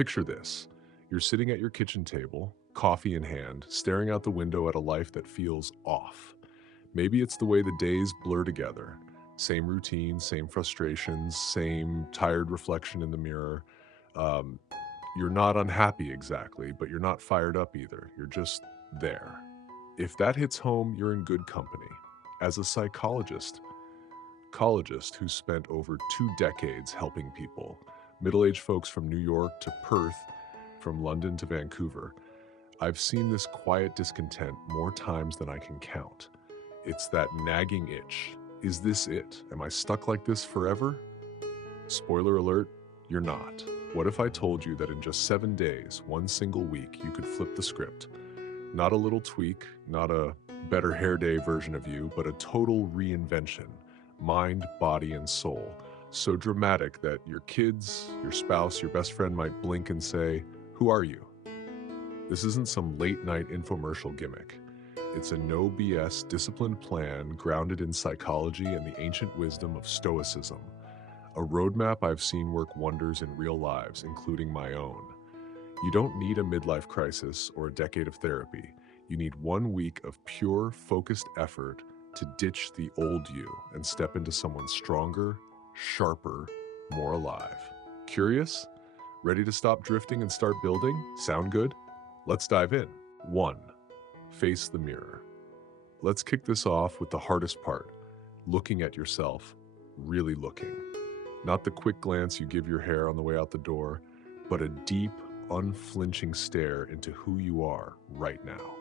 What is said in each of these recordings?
Picture this. You're sitting at your kitchen table, coffee in hand, staring out the window at a life that feels off. Maybe it's the way the days blur together. Same routine, same frustrations, same tired reflection in the mirror. Um, you're not unhappy exactly, but you're not fired up either. You're just there. If that hits home, you're in good company. As a psychologist who spent over 2 decades helping people, middle-aged folks from New York to Perth, from London to Vancouver, I've seen this quiet discontent more times than I can count. It's that nagging itch. Is this it? Am I stuck like this forever? Spoiler alert, you're not. What if I told you that in just 7 days, one single week, you could flip the script? Not a little tweak, not a better hair day version of you, but a total reinvention. Mind, body, and soul. So dramatic that your kids, your spouse, your best friend might blink and say, "Who are you?" This isn't some late night infomercial gimmick. It's a no BS disciplined plan grounded in psychology and the ancient wisdom of Stoicism. A roadmap I've seen work wonders in real lives, including my own. You don't need a midlife crisis or a decade of therapy. You need 1 week of pure, focused effort to ditch the old you and step into someone stronger, sharper, more alive. Curious? Ready to stop drifting and start building? Sound good? Let's dive in. 1. Face the mirror. Let's kick this off with the hardest part, looking at yourself, really looking. Not the quick glance you give your hair on the way out the door, but a deep, unflinching stare into who you are right now.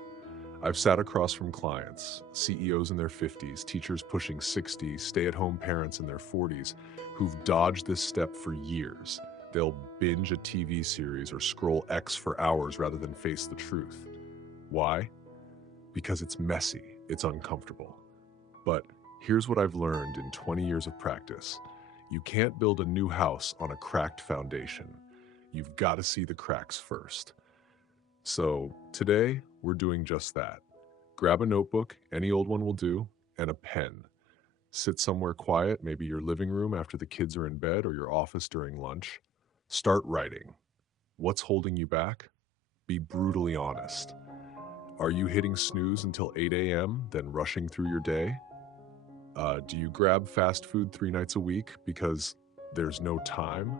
I've sat across from clients, CEOs in their 50s, teachers pushing 60, stay-at-home parents in their 40s, who've dodged this step for years. They'll binge a TV series or scroll X for hours rather than face the truth. Why? Because it's messy, it's uncomfortable. But here's what I've learned in 20 years of practice. You can't build a new house on a cracked foundation. You've got to see the cracks first. So today, we're doing just that. Grab a notebook, any old one will do, and a pen. Sit somewhere quiet, maybe your living room after the kids are in bed or your office during lunch. Start writing. What's holding you back? Be brutally honest. Are you hitting snooze until 8 a.m., then rushing through your day? Do you grab fast food 3 nights a week because there's no time?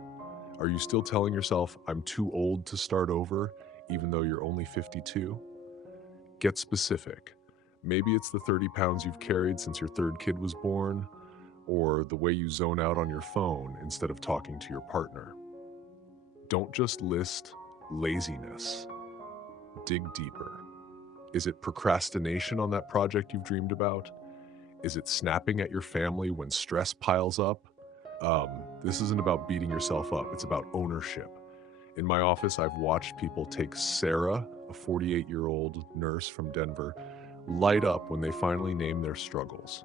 Are you still telling yourself, "I'm too old to start over," even though you're only 52? Get specific. Maybe it's the 30 pounds you've carried since your third kid was born, or the way you zone out on your phone instead of talking to your partner. Don't just list laziness. Dig deeper. Is it procrastination on that project you've dreamed about? Is it snapping at your family when stress piles up? This isn't about beating yourself up, it's about ownership. In my office, I've watched people take Sarah, a 48-year-old nurse from Denver, light up when they finally name their struggles.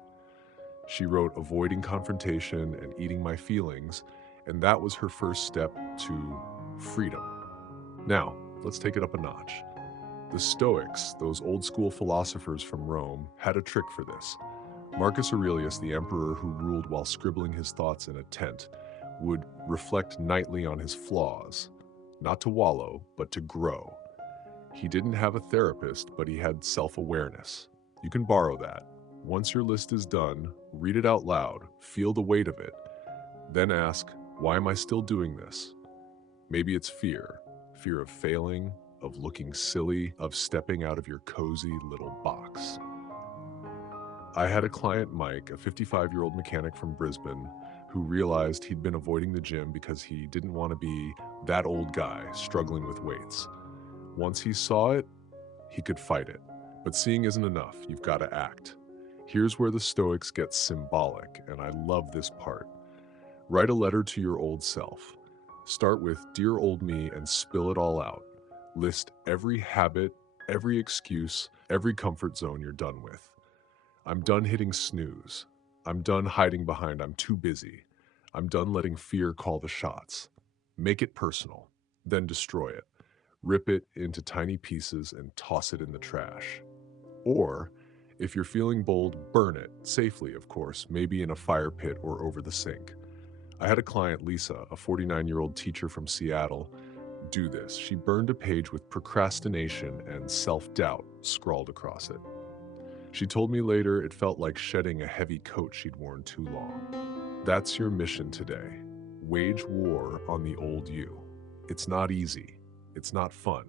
She wrote "Avoiding confrontation and eating my feelings," and that was her first step to freedom. Now, let's take it up a notch. The Stoics, those old school philosophers from Rome, had a trick for this. Marcus Aurelius, the emperor who ruled while scribbling his thoughts in a tent, would reflect nightly on his flaws, not to wallow, but to grow. He didn't have a therapist, but he had self-awareness. You can borrow that. Once your list is done, read it out loud, feel the weight of it, then ask, why am I still doing this? Maybe it's fear of failing, of looking silly, of stepping out of your cozy little box. I had a client, Mike, a 55-year-old mechanic from Brisbane, who realized he'd been avoiding the gym because he didn't want to be that old guy struggling with weights. Once he saw it, he could fight it. But seeing isn't enough, you've got to act. Here's where the Stoics get symbolic, and I love this part. Write a letter to your old self. Start with "Dear old me" and spill it all out. List every habit, every excuse, every comfort zone you're done with. I'm done hitting snooze. I'm done hiding behind "I'm too busy." I'm done letting fear call the shots. Make it personal, then destroy it. Rip it into tiny pieces and toss it in the trash. Or, if you're feeling bold, burn it, safely of course, maybe in a fire pit or over the sink. I had a client, Lisa, a 49-year-old teacher from Seattle, Do this. She burned a page with procrastination and self-doubt scrawled across it. She told me later it felt like shedding a heavy coat she'd worn too long. That's your mission today. Wage war on the old you. It's not easy. It's not fun.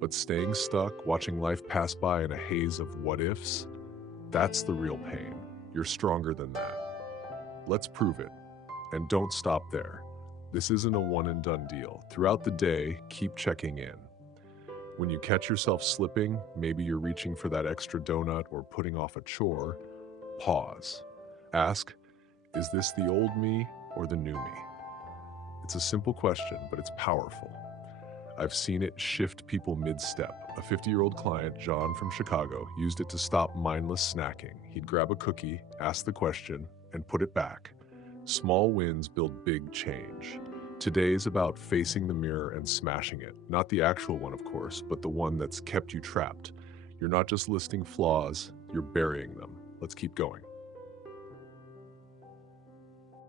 But staying stuck, watching life pass by in a haze of what-ifs, that's the real pain. You're stronger than that. Let's prove it. And don't stop there. This isn't a one-and-done deal. Throughout the day, keep checking in. When you catch yourself slipping, maybe you're reaching for that extra donut or putting off a chore, pause. Ask, is this the old me or the new me? It's a simple question, but it's powerful. I've seen it shift people mid-step. A 50-year-old client, John from Chicago, used it to stop mindless snacking. He'd grab a cookie, ask the question, and put it back. Small wins build big change. Today's about facing the mirror and smashing it. Not the actual one, of course, but the one that's kept you trapped. You're not just listing flaws, you're burying them. Let's keep going.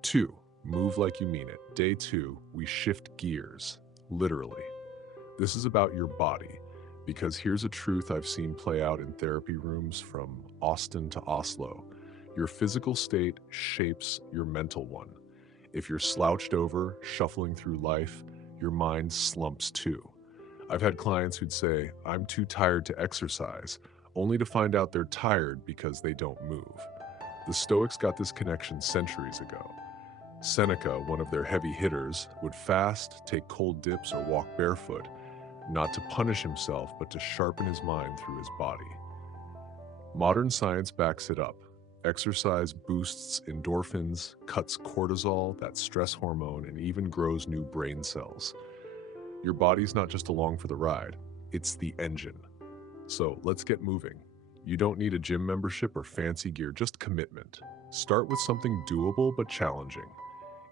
2. Move like you mean it. Day 2, we shift gears, literally. This is about your body, because here's a truth I've seen play out in therapy rooms from Austin to Oslo. Your physical state shapes your mental one. If you're slouched over, shuffling through life, your mind slumps too. I've had clients who'd say, I'm too tired to exercise, only to find out they're tired because they don't move. The Stoics got this connection centuries ago. Seneca, one of their heavy hitters, would fast, take cold dips, or walk barefoot, not to punish himself, but to sharpen his mind through his body. Modern science backs it up. Exercise boosts endorphins, cuts cortisol, that stress hormone, and even grows new brain cells. Your body's not just along for the ride, it's the engine. So let's get moving. You don't need a gym membership or fancy gear, just commitment. Start with something doable but challenging.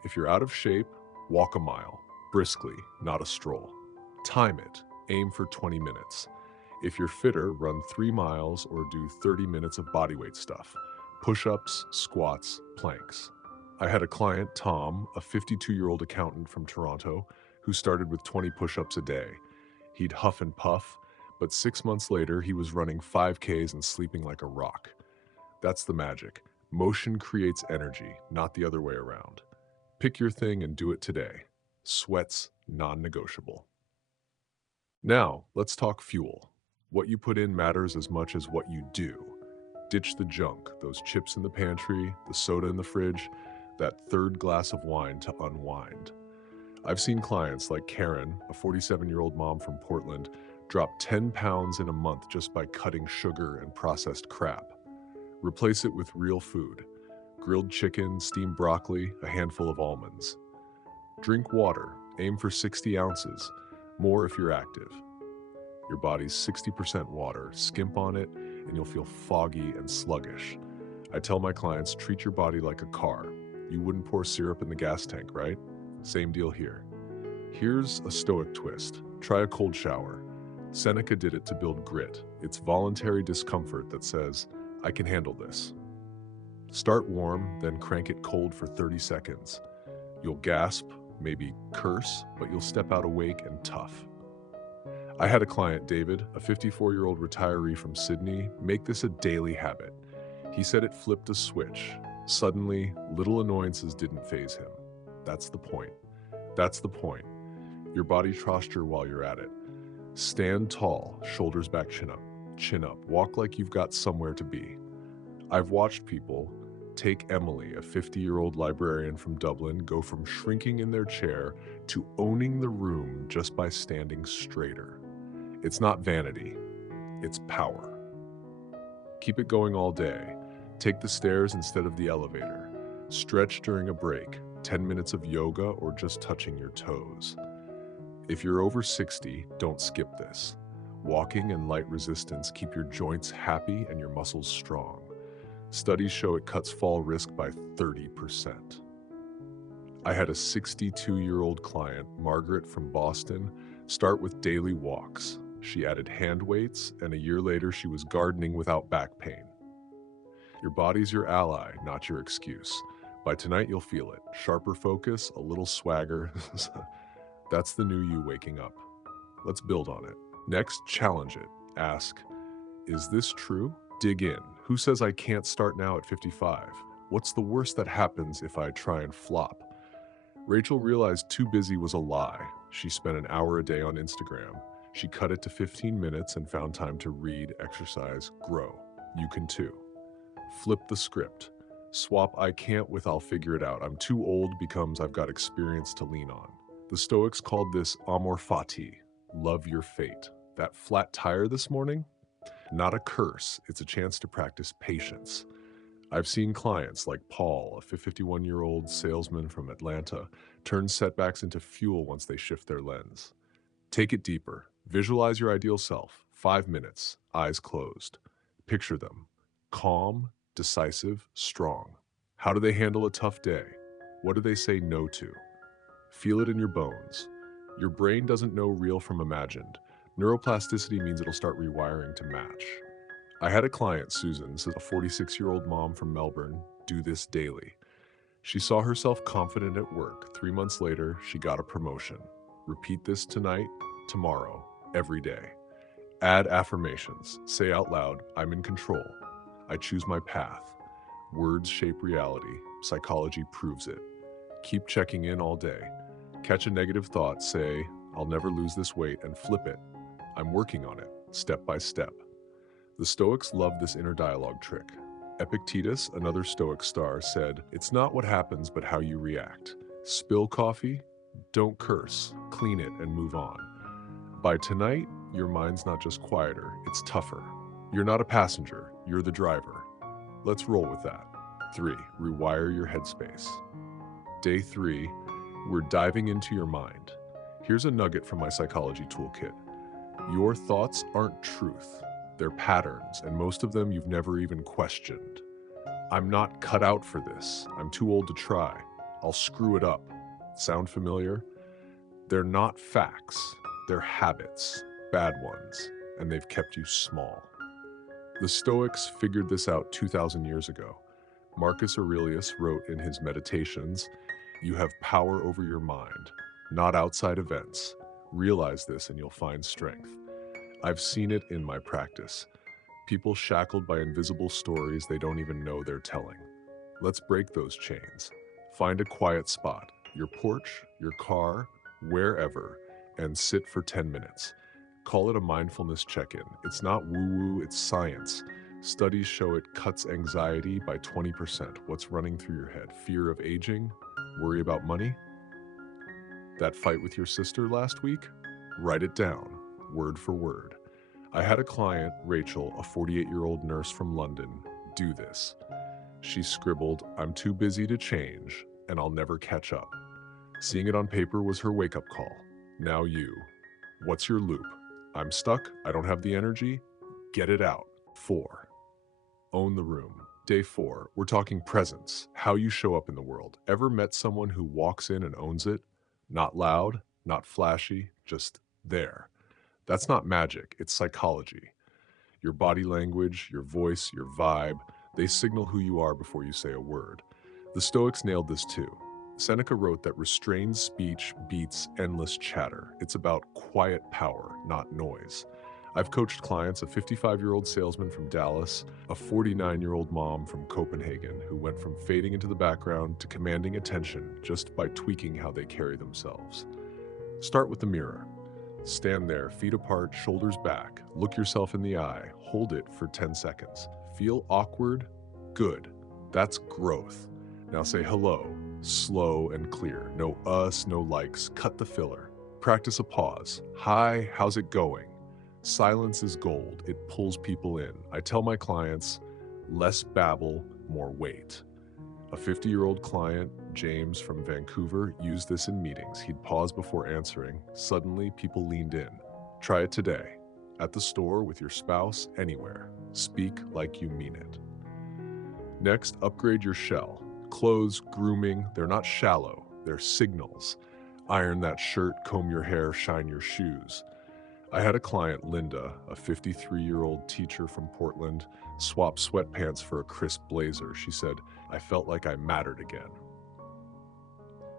If you're out of shape, walk a mile, briskly, not a stroll. Time it, aim for 20 minutes. If you're fitter, run 3 miles or do 30 minutes of bodyweight stuff. Push-ups, squats, planks. I had a client, Tom, a 52-year-old accountant from Toronto, who started with 20 push-ups a day. He'd huff and puff, but 6 months later, he was running 5Ks and sleeping like a rock. That's the magic. Motion creates energy, not the other way around. Pick your thing and do it today. Sweat's non-negotiable. Now, let's talk fuel. What you put in matters as much as what you do. Ditch the junk, those chips in the pantry, the soda in the fridge, that third glass of wine to unwind. I've seen clients like Karen, a 47-year-old mom from Portland, drop 10 pounds in a month just by cutting sugar and processed crap. Replace it with real food. Grilled chicken, steamed broccoli, a handful of almonds. Drink water, aim for 60 ounces, more if you're active. Your body's 60% water, skimp on it, and you'll feel foggy and sluggish. I tell my clients, treat your body like a car. You wouldn't pour syrup in the gas tank, right? Same deal here. Here's a Stoic twist. Try a cold shower. Seneca did it to build grit. It's voluntary discomfort that says, I can handle this. Start warm, then crank it cold for 30 seconds. You'll gasp, maybe curse, but you'll step out awake and tough. I had a client, David, a 54-year-old retiree from Sydney, make this a daily habit. He said it flipped a switch. Suddenly, little annoyances didn't faze him. That's the point. That's the point. Your body posture while you're at it. Stand tall, shoulders back, chin up. Chin up. Walk like you've got somewhere to be. I've watched people, take Emily, a 50-year-old librarian from Dublin, go from shrinking in their chair to owning the room just by standing straighter. It's not vanity, it's power. Keep it going all day. Take the stairs instead of the elevator. Stretch during a break, 10 minutes of yoga or just touching your toes. If you're over 60, don't skip this. Walking and light resistance keep your joints happy and your muscles strong. Studies show it cuts fall risk by 30%. I had a 62-year-old client, Margaret from Boston, start with daily walks. She added hand weights, and a year later she was gardening without back pain. Your body's your ally, not your excuse. By tonight you'll feel it. Sharper focus, a little swagger. That's the new you waking up. Let's build on it. Next, challenge it. Ask, is this true? Dig in. Who says I can't start now at 55? What's the worst that happens if I try and flop? Rachel realized too busy was a lie. She spent an hour a day on Instagram. She cut it to 15 minutes and found time to read, exercise, grow. You can too. Flip the script. Swap I can't with I'll figure it out. I'm too old becomes I've got experience to lean on. The Stoics called this amor fati, love your fate. That flat tire this morning? Not a curse, it's a chance to practice patience. I've seen clients like Paul, a 51-year-old salesman from Atlanta, turn setbacks into fuel once they shift their lens. Take it deeper. Visualize your ideal self. 5 minutes, eyes closed. Picture them. Calm, decisive, strong. How do they handle a tough day? What do they say no to? Feel it in your bones. Your brain doesn't know real from imagined. Neuroplasticity means it'll start rewiring to match. I had a client, Susan, a 46-year-old mom from Melbourne, do this daily. She saw herself confident at work. 3 months later, she got a promotion. Repeat this tonight, tomorrow, every day. Add affirmations. Say out loud, I'm in control. I choose my path. Words shape reality. Psychology proves it. Keep checking in all day. Catch a negative thought, say, I'll never lose this weight, and flip it. I'm working on it, step by step. The Stoics love this inner dialogue trick. Epictetus, another Stoic star, said, it's not what happens, but how you react. Spill coffee? Don't curse. Clean it and move on. By tonight, your mind's not just quieter, it's tougher. You're not a passenger, you're the driver. Let's roll with that. 3. Rewire your headspace. Day 3, we're diving into your mind. Here's a nugget from my psychology toolkit. Your thoughts aren't truth. They're patterns, and most of them you've never even questioned. I'm not cut out for this. I'm too old to try. I'll screw it up. Sound familiar? They're not facts. They're habits, bad ones, and they've kept you small. The Stoics figured this out 2,000 years ago. Marcus Aurelius wrote in his Meditations, you have power over your mind, not outside events. Realize this and you'll find strength. I've seen it in my practice. People shackled by invisible stories they don't even know they're telling. Let's break those chains. Find a quiet spot, your porch, your car, wherever, and sit for 10 minutes. Call it a mindfulness check-in. It's not woo-woo, it's science. Studies show it cuts anxiety by 20%. What's running through your head? Fear of aging? Worry about money? That fight with your sister last week? Write it down, word for word. I had a client, Rachel, a 48-year-old nurse from London, do this. She scribbled, I'm too busy to change, and I'll never catch up. Seeing it on paper was her wake-up call. Now you. What's your loop? I'm stuck, I don't have the energy. Get it out. 4. Own the room. Day 4, we're talking presence, how you show up in the world. Ever met someone who walks in and owns it? Not loud, not flashy, just there. That's not magic, it's psychology. Your body language, your voice, your vibe, they signal who you are before you say a word. The Stoics nailed this too. Seneca wrote that restrained speech beats endless chatter. It's about quiet power, not noise. I've coached clients, a 55-year-old salesman from Dallas, a 49-year-old mom from Copenhagen who went from fading into the background to commanding attention just by tweaking how they carry themselves. Start with the mirror. Stand there, feet apart, shoulders back. Look yourself in the eye. Hold it for 10 seconds. Feel awkward? Good. That's growth. Now say hello, slow and clear. No us, no likes. Cut the filler. Practice a pause. Hi, how's it going? Silence is gold. It pulls people in. I tell my clients, less babble, more weight. A 50-year-old client, James from Vancouver, used this in meetings. He'd pause before answering. Suddenly, people leaned in. Try it today. At the store, with your spouse, anywhere. Speak like you mean it. Next, upgrade your shell. Clothes, grooming, they're not shallow. They're signals. Iron that shirt, comb your hair, shine your shoes. I had a client, Linda, a 53-year-old teacher from Portland, swap sweatpants for a crisp blazer. She said, I felt like I mattered again.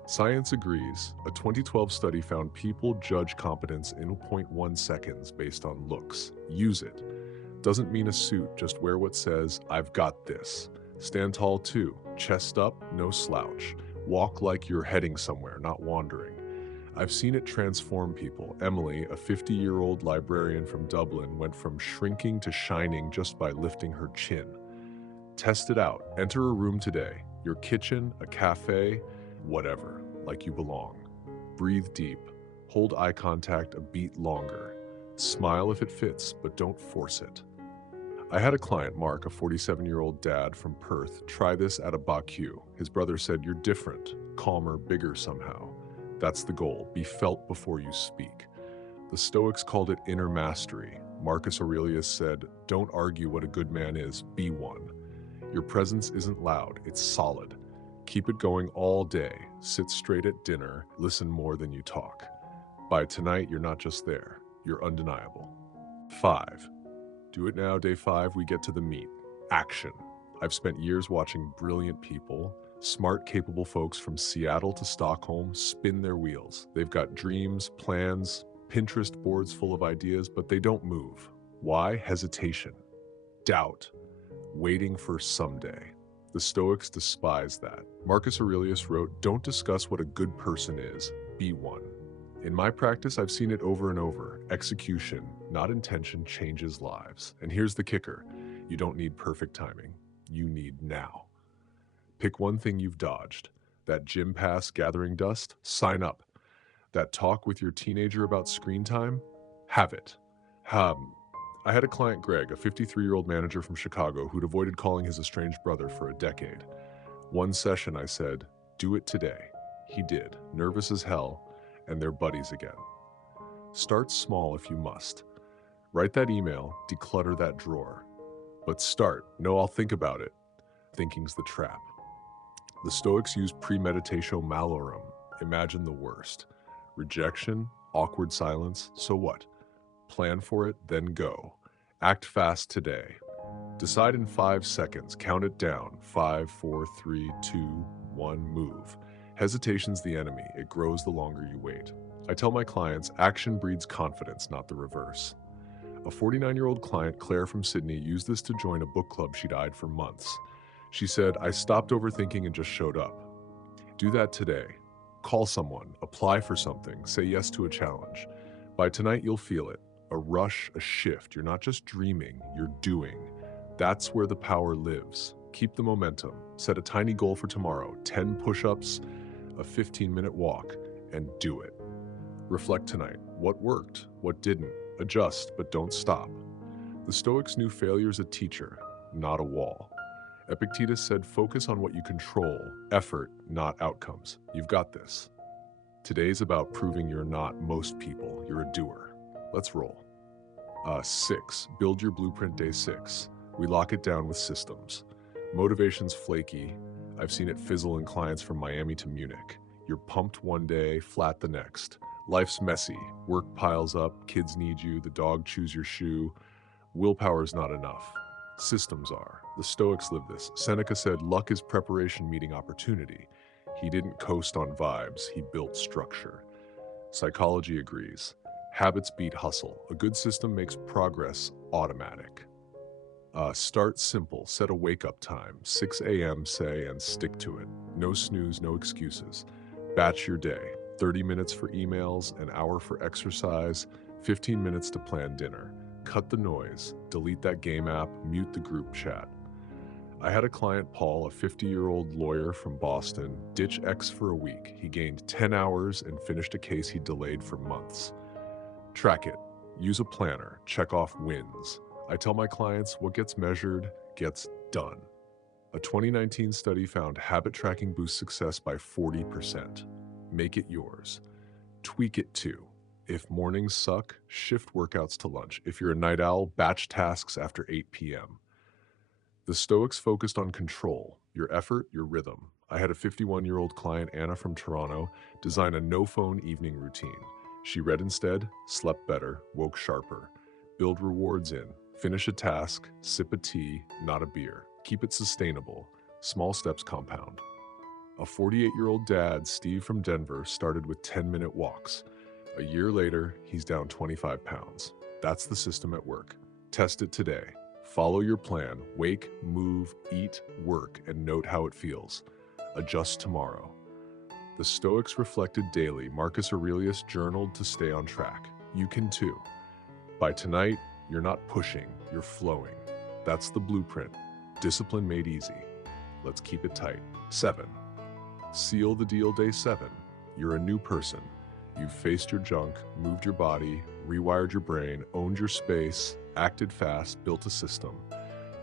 Science agrees. A 2012 study found people judge competence in zero point 0.1 seconds based on looks. Use it. Doesn't mean a suit, just wear what says, "I've got this." Stand tall too. Chest up, no slouch. Walk like you're heading somewhere, not wandering. I've seen it transform people. Emily, a 50-year-old librarian from Dublin, went from shrinking to shining just by lifting her chin. Test it out. Enter a room today. Your kitchen, a cafe, whatever, like you belong. Breathe deep. Hold eye contact a beat longer. Smile if it fits, but don't force it. I had a client, Mark, a 47-year-old dad from Perth, try this at a barbecue. His brother said, "You're different, calmer, bigger somehow." That's the goal. Be felt before you speak. The Stoics called it inner mastery. Marcus Aurelius said, "Don't argue what a good man is, be one." Your presence isn't loud, it's solid. Keep it going all day. Sit straight at dinner. Listen more than you talk. By tonight, you're not just there. You're undeniable. 5. Do it now, day 5, we get to the meat. Action. I've spent years watching brilliant people, smart, capable folks from Seattle to Stockholm, spin their wheels. They've got dreams, plans, Pinterest boards full of ideas, but they don't move. Why? Hesitation, doubt, waiting for someday. The Stoics despise that. Marcus Aurelius wrote, "Don't discuss what a good person is, be one." In my practice, I've seen it over and over. Execution, not intention, changes lives. And here's the kicker. You don't need perfect timing. You need now. Pick one thing you've dodged. That gym pass gathering dust? Sign up. That talk with your teenager about screen time? Have it. I had a client, Greg, a 53-year-old manager from Chicago who'd avoided calling his estranged brother for a decade. One session, I said, "Do it today." He did, nervous as hell, and they're buddies again. Start small if you must. Write that email, declutter that drawer. But start. No, I'll think about it. Thinking's the trap. The Stoics use premeditatio malorum. Imagine the worst. Rejection, awkward silence, so what? Plan for it, then go. Act fast today. Decide in 5 seconds. Count it down. 5, 4, 3, 2, 1, move. Hesitation's the enemy. It grows the longer you wait. I tell my clients, action breeds confidence, not the reverse. A 49-year-old client, Claire from Sydney, used this to join a book club she'd eyed for months. She said, "I stopped overthinking and just showed up." Do that today. Call someone, apply for something, say yes to a challenge. By tonight, you'll feel it. A rush, a shift. You're not just dreaming, you're doing. That's where the power lives. Keep the momentum. Set a tiny goal for tomorrow, 10 push-ups, a 15-minute walk, and do it. Reflect tonight. What worked? What didn't? Adjust, but don't stop. The Stoics knew failure's a teacher, not a wall. Epictetus said, "Focus on what you control, effort, not outcomes." You've got this. Today's about proving you're not most people, you're a doer. Let's roll. 6, build your blueprint, day 6. We lock it down with systems. Motivation's flaky. I've seen it fizzle in clients from Miami to Munich. You're pumped one day, flat the next. Life's messy. Work piles up, kids need you, the dog chews your shoe. Willpower's not enough. Systems are. The Stoics live this. Seneca said, "Luck is preparation meeting opportunity." He didn't coast on vibes, he built structure. Psychology agrees. Habits beat hustle. A good system makes progress automatic. Start simple. Set a wake-up time. 6 a.m., say, and stick to it. No snooze, no excuses. Batch your day. 30 minutes for emails, an hour for exercise, 15 minutes to plan dinner. Cut the noise. Delete that game app. Mute the group chat. I had a client, Paul, a 50-year-old lawyer from Boston, ditch X for a week. He gained 10 hours and finished a case he delayed for months. Track it. Use a planner. Check off wins. I tell my clients, what gets measured gets done. A 2019 study found habit tracking boosts success by 40%. Make it yours. Tweak it too. If mornings suck, shift workouts to lunch. If you're a night owl, batch tasks after 8 p.m. The Stoics focused on control, your effort, your rhythm. I had a 51-year-old client, Anna from Toronto, design a no-phone evening routine. She read instead, slept better, woke sharper. Build rewards in. Finish a task, sip a tea, not a beer. Keep it sustainable. Small steps compound. A 48-year-old dad, Steve from Denver, started with 10-minute walks. A year later, he's down 25 pounds. That's the system at work. Test it today. Follow your plan. Wake, move, eat, work, and note how it feels. Adjust tomorrow. The Stoics reflected daily. Marcus Aurelius journaled to stay on track. You can too. By tonight, you're not pushing, you're flowing. That's the blueprint. Discipline made easy. Let's keep it tight. 7. Seal the deal day 7. You're a new person. You've faced your junk, moved your body, rewired your brain, owned your space, acted fast, built a system.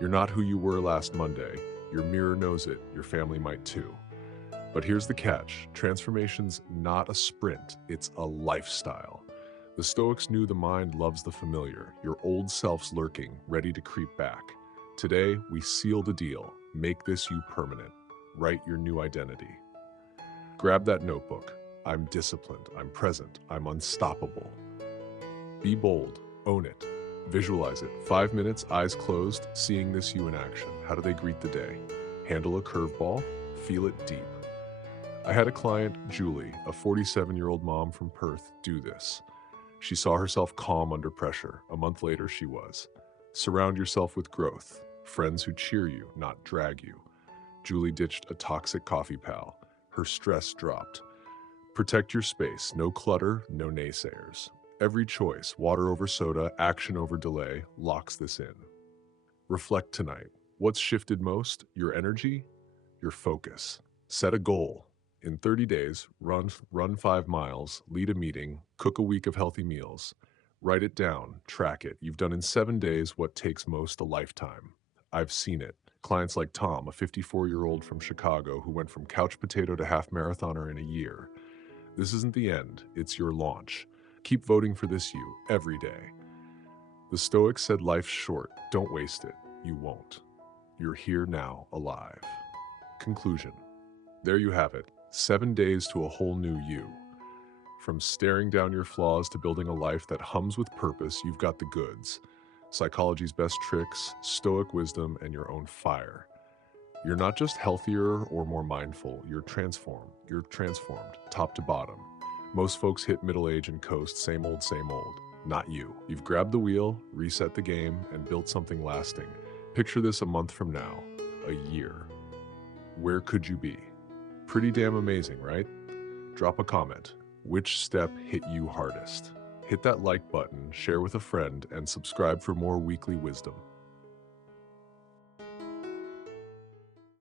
You're not who you were last Monday. Your mirror knows it. Your family might too. But here's the catch. Transformation's not a sprint. It's a lifestyle. The Stoics knew the mind loves the familiar. Your old self's lurking, ready to creep back. Today, we seal the deal. Make this you permanent. Write your new identity. Grab that notebook. I'm disciplined. I'm present. I'm unstoppable. Be bold. Own it. Visualize it. 5 minutes, eyes closed, seeing this you in action. How do they greet the day? Handle a curveball? Feel it deep. I had a client, Julie, a 47-year-old mom from Perth, do this. She saw herself calm under pressure. A month later, she was. Surround yourself with growth. Friends who cheer you, not drag you. Julie ditched a toxic coffee pal. Her stress dropped. Protect your space. No clutter, no naysayers. Every choice, water over soda, action over delay, locks this in. Reflect tonight. What's shifted most? Your energy? Your focus. Set a goal. In 30 days, run 5 miles, lead a meeting, cook a week of healthy meals. Write it down, track it. You've done in 7 days what takes most a lifetime. I've seen it. Clients like Tom, a 54-year-old from Chicago who went from couch potato to half marathoner in a year. This isn't the end, it's your launch. Keep voting for this you every day. The Stoics said life's short, don't waste it. You won't. You're here now, alive. Conclusion. There you have it. 7 days to a whole new you. From staring down your flaws to building a life that hums with purpose, you've got the goods. Psychology's best tricks, Stoic wisdom, and your own fire. You're not just healthier or more mindful, you're transformed. You're transformed, top to bottom. Most folks hit middle age and coast, same old, same old. Not you. You've grabbed the wheel, reset the game, and built something lasting. Picture this a month from now, a year. Where could you be? Pretty damn amazing, right? Drop a comment. Which step hit you hardest? Hit that like button, share with a friend, and subscribe for more weekly wisdom.